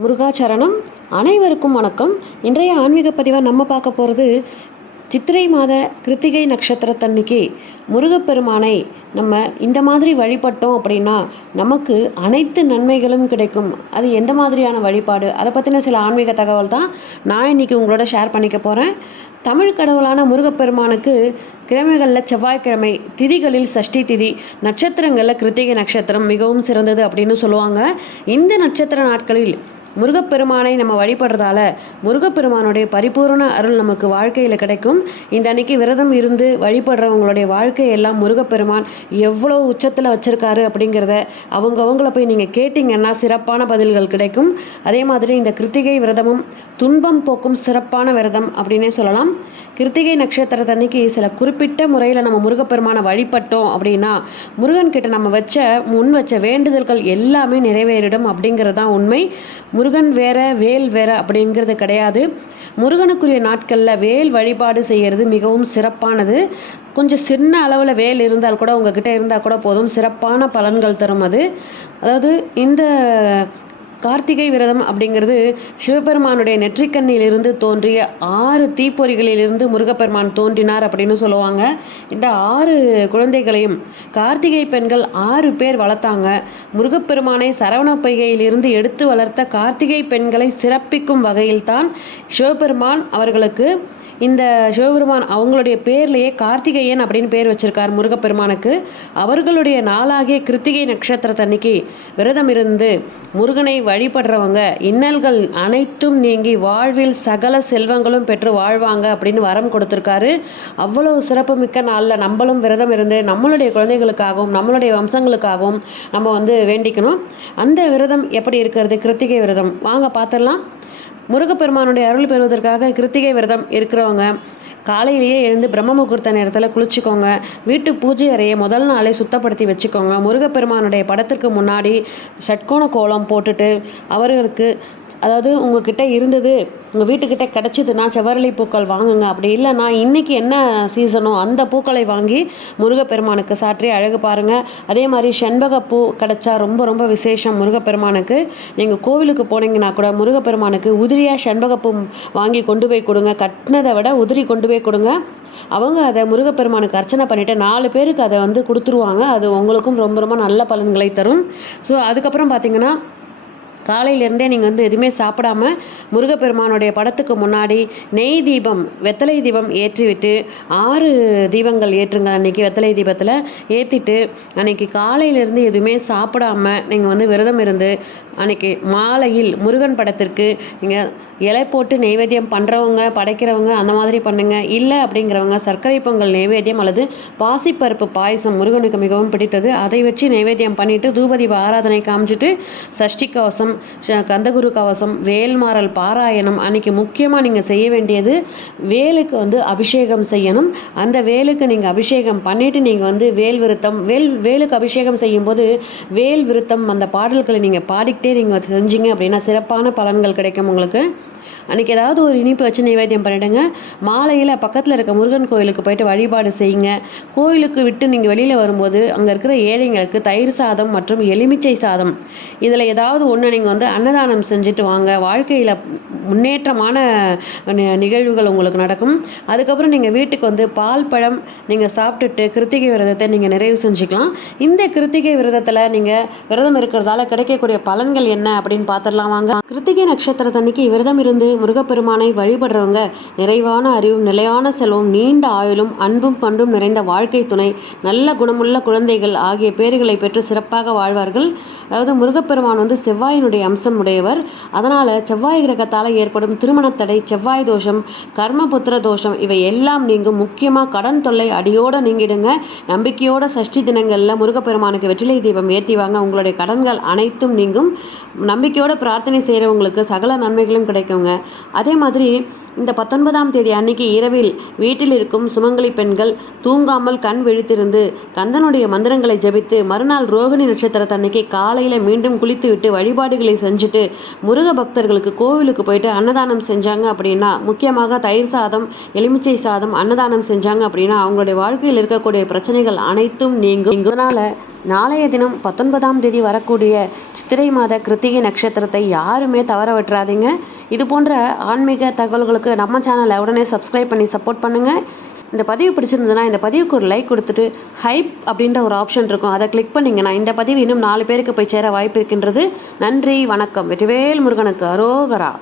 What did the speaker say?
முருகாச்சரணம். அனைவருக்கும் வணக்கம். இன்றைய ஆன்மீக பதிவாக நம்ம பார்க்க போகிறது சித்திரை மாத கிருத்திகை நட்சத்திரத்தன்னைக்கு முருகப்பெருமானை நம்ம இந்த மாதிரி வழிபட்டோம் அப்படின்னா நமக்கு அனைத்து நன்மைகளும் கிடைக்கும். அது எந்த மாதிரியான வழிபாடு, அதை பற்றின சில ஆன்மீக தகவல் தான் நான் இன்றைக்கி உங்களோட ஷேர் பண்ணிக்க போகிறேன். தமிழ் கடவுளான முருகப்பெருமானுக்கு கிழமைகளில் செவ்வாய்க்கிழமை, திதிகளில் சஷ்டி திதி, நட்சத்திரங்களில் கிருத்திகை நட்சத்திரம் மிகவும் சிறந்தது அப்படின்னு சொல்லுவாங்க. இந்த நட்சத்திர நாட்களில் முருகப்பெருமானை நம்ம வழிபடுறதால முருகப்பெருமானுடைய பரிபூர்ண அருள் நமக்கு வாழ்க்கையில் கிடைக்கும். இந்த அன்னைக்கு விரதம் இருந்து வழிபடுறவங்களுடைய வாழ்க்கையெல்லாம் முருகப்பெருமான் எவ்வளோ உச்சத்தில் வச்சுருக்காரு அப்படிங்கிறத அவங்கள போய் நீங்கள் கேட்டிங்கன்னா சிறப்பான பதில்கள் கிடைக்கும். அதே மாதிரி இந்த கிருத்திகை விரதமும் துன்பம் போக்கும் சிறப்பான விரதம் அப்படின்னே சொல்லலாம். கிருத்திகை நட்சத்திரத்தன்னைக்கு சில குறிப்பிட்ட முறையில் நம்ம முருகப்பெருமானை வழிபட்டோம் அப்படின்னா முருகன்கிட்ட நம்ம முன் வச்ச வேண்டுதல்கள் எல்லாமே நிறைவேறிடும் அப்படிங்கிறது தான் உண்மை. முருகன் வேற வேல் வேற அப்படிங்கிறது கிடையாது. முருகனுக்குரிய நாட்களில் வேல் வழிபாடு செய்கிறது மிகவும் சிறப்பானது. கொஞ்சம் சின்ன அளவில் வேல் இருந்தால் கூட உங்ககிட்ட இருந்தால் கூட போதும், சிறப்பான பலன்கள் தரும். அதாவது இந்த கார்த்திகை விரதம் அப்படிங்கிறது சிவபெருமானுடைய நெற்றிக்கண்ணிலிருந்து தோன்றிய 6 தீப்பொறிகளிலிருந்து முருகப்பெருமான் தோன்றினார் அப்படின்னு சொல்லுவாங்க. இந்த 6 குழந்தைகளையும் கார்த்திகை பெண்கள் 6 பேர் வளர்த்தாங்க. முருகப்பெருமானை சரவண பொய்கையிலிருந்து எடுத்து வளர்த்த கார்த்திகை பெண்களை சிறப்பிக்கும் வகையில்தான் சிவபெருமான் அவர்களுக்கு இந்த சிவபெருமான் அவங்களுடைய பேர்லேயே கார்த்திகேயன் அப்படின்னு பேர் வச்சிருக்கார் முருகப்பெருமானுக்கு. அவர்களுடைய நாளாகிய கிருத்திகை நட்சத்திரத்தன்னைக்கு விரதம் இருந்து முருகனை வழிபடுறவங்க இன்னல்கள் அனைத்தும் நீங்கி வாழ்வில் சகல செல்வங்களும் பெற்று வாழ்வாங்க அப்படின்னு வரம் கொடுத்துருக்காரு. அவ்வளவு சிறப்புமிக்க நாளில் நம்மளும் விரதம் இருந்து நம்மளுடைய குழந்தைகளுக்காகவும் நம்மளுடைய வம்சங்களுக்காகவும் நம்ம வேண்டிக்கணும். அந்த விரதம் எப்படி இருக்கிறது? கிருத்திகை விரதம் வாங்க பார்த்துடலாம். முருகப்பெருமானுடைய அருள் பெறுவதற்காக கிருத்திகை விரதம் இருக்கிறவங்க காலையிலேயே எழுந்து பிரம்ம முகூர்த்த நேரத்தில் குளிச்சுக்கோங்க. வீட்டு பூஜை அறையை முதல் நாளே சுத்தப்படுத்தி வச்சுக்கோங்க. முருகப்பெருமானுடைய படத்திற்கு முன்னாடி ஷட்கோண கோலம் போட்டுட்டு அவர்களுக்கு, அதாவது உங்ககிட்ட இருந்தது உங்கள் வீட்டுக்கிட்ட கிடச்சிதுன்னா செவ்வரளி பூக்கள் வாங்குங்க. அப்படி இல்லைன்னா இன்றைக்கி என்ன சீசனோ அந்த பூக்களை வாங்கி முருகப்பெருமானுக்கு சாற்றி அழகு பாருங்கள். அதே மாதிரி செண்பகப்பூ கிடச்சா ரொம்ப ரொம்ப விசேஷம் முருகப்பெருமானுக்கு. நீங்கள் கோவிலுக்கு போனீங்கன்னா கூட முருகப்பெருமானுக்கு உதிரியாக செண்பகப்பூ வாங்கி கொண்டு போய் கொடுங்க. கட்டினதை விட உதிரி கொண்டு போய் கொடுங்க. அவங்க அதை முருகப்பெருமானுக்கு அர்ச்சனை பண்ணிவிட்டு 4 பேருக்கு அதை கொடுத்துருவாங்க. அது உங்களுக்கும் ரொம்ப ரொம்ப நல்ல பலன்களை தரும். ஸோ அதுக்கப்புறம் பார்த்திங்கன்னா காலையிலேருந்தே நீங்கள் எதுவுமே சாப்பிடாம முருகப்பெருமானுடைய படத்துக்கு முன்னாடி நெய் தீபம், வெத்தலை தீபம் ஏற்றிவிட்டு 6 தீபங்கள் ஏற்றுங்க. அன்றைக்கி வெத்தலை தீபத்தில் ஏற்றிட்டு அன்றைக்கி காலையிலேருந்து எதுவுமே சாப்பிடாம நீங்கள் விரதம் இருந்து அன்றைக்கி மாலையில் முருகன் படத்திற்கு நீங்கள் இலை போட்டு நெய்வேத்தியம் பண்ணுறவங்க படைக்கிறவங்க அந்த மாதிரி பண்ணுங்க. இல்லை அப்படிங்கிறவங்க சர்க்கரை பொங்கல் நெய்வேத்தியம் அல்லது பாசிப்பருப்பு பாயசம் முருகனுக்கு மிகவும் பிடித்தது, அதை வச்சு நெய்வேத்தியம் பண்ணிவிட்டு தூபதீப ஆராதனை காமிச்சிட்டு சஷ்டி கவசம், கந்தகுரு கவசம், வேல்மாறல் பாராயணம் அன்றைக்கி முக்கியமாக நீங்கள் செய்ய வேண்டியது வேலுக்கு அபிஷேகம் செய்யணும். அந்த வேலுக்கு நீங்கள் அபிஷேகம் பண்ணிவிட்டு நீங்கள் வேல் விருத்தம் வேலுக்கு அபிஷேகம் செய்யும்போது வேல் விருத்தம் அந்த பாடல்களை நீங்கள் பாடிக்கிட்டே நீங்கள் செஞ்சீங்க அப்படின்னா சிறப்பான பலன்கள் கிடைக்கும் உங்களுக்கு. அன்றைக்கி ஏதாவது ஒரு இனிப்பு வச்சு நைவேத்தியம் பண்ணிவிடுங்க. மாலையில் பக்கத்தில் இருக்க முருகன் கோயிலுக்கு போயிட்டு வழிபாடு செய்யுங்க. கோயிலுக்கு விட்டு நீங்கள் வெளியில் வரும்போது அங்கே இருக்கிற ஏழைங்களுக்கு தயிர் சாதம் மற்றும் எலுமிச்சை சாதம் இதில் ஏதாவது ஒன்று நீங்கள் அன்னதானம் செஞ்சுட்டு வாங்க. வாழ்க்கையில் முன்னேற்றமான நிகழ்வுகள் உங்களுக்கு நடக்கும். அதுக்கப்புறம் நீங்கள் வீட்டுக்கு பால் பழம் நீங்கள் சாப்பிட்டுட்டு கிருத்திகை விரதத்தை நீங்கள் நிறைவு செஞ்சுக்கலாம். இந்த கிருத்திகை விரதத்தில் நீங்கள் விரதம் இருக்கிறதால கிடைக்கக்கூடிய பலன்கள் என்ன அப்படின்னு பார்த்துடலாம் வாங்க. கிருத்திகை நட்சத்திரத்தன்னைக்கு விரதம் இருந்து முருகப்பெருமானை வழிபடுறவங்க நிறைவான அறிவும் நிலையான செல்வம், நீண்ட ஆயுளும், அன்பும் பண்பும் நிறைந்த வாழ்க்கை துணை, நல்ல குணமுள்ள குழந்தைகள் ஆகிய பேர்களை பெற்று சிறப்பாக வாழ்வார்கள். அதாவது முருகப்பெருமான் செவ்வாயினுடைய அம்சம் உடையவர். அதனால் செவ்வாய் கிரகத்தால் ஏற்படும் திருமணத்தடை, செவ்வாய் தோஷம், கர்மபுத்திர தோஷம் இவை எல்லாம் நீங்கும். முக்கியமாக கடன் தொல்லை அடியோடு நீங்கிடுங்க. நம்பிக்கையோட சஷ்டி தினங்களில் முருகப்பெருமானுக்கு வெற்றிலை தீபம் ஏற்றிவாங்க. உங்களுடைய கடன்கள் அனைத்தும் நீங்கும். நம்பிக்கையோட பிரார்த்தனை செய்கிறவங்களுக்கு சகல நன்மைகளும் கிடைக்குங்க. அதே மாதிரி இந்த 19ஆம் தேதி அன்னைக்கு இரவில் வீட்டில் இருக்கும் சுமங்கலி பெண்கள் தூங்காமல் கண் விழித்திருந்து கந்தனுடைய மந்திரங்களை ஜபித்து மறுநாள் ரோகிணி நட்சத்திரத்தன்னைக்கு காலையில் மீண்டும் குளித்து விட்டு வழிபாடுகளை செஞ்சுட்டு முருக பக்தர்களுக்கு கோவிலுக்கு போயிட்டு அன்னதானம் செஞ்சாங்க அப்படின்னா, முக்கியமாக தயிர் சாதம், எலுமிச்சை சாதம் அன்னதானம் செஞ்சாங்க அப்படின்னா அவங்களுடைய வாழ்க்கையில் இருக்கக்கூடிய பிரச்சனைகள் அனைத்தும் நீங்கும். இதனால் நாளைய தினம் 19ஆம் தேதி வரக்கூடிய சித்திரை மாத கிருத்திகை நட்சத்திரத்தை யாருமே தவற விட்டுறாதீங்க. இது போன்ற ஆன்மீக தகவல்களுக்கு நம்ம சேனலை உடனே சப்ஸ்கிரைப் பண்ணி சப்போர்ட் பண்ணுங்கள். இந்த பதிவு பிடிச்சிருந்ததுன்னா இந்த பதிவுக்கு ஒரு லைக் கொடுத்துட்டு ஹைப் அப்படின்ற ஒரு ஆப்ஷன் இருக்கும், அதை கிளிக் பண்ணிங்கன்னா இந்த பதிவு இன்னும் 4 பேருக்கு போய் சேர வாய்ப்பு இருக்கின்றது. நன்றி, வணக்கம். வெற்றிவேல் முருகனுக்கு அரோகரா.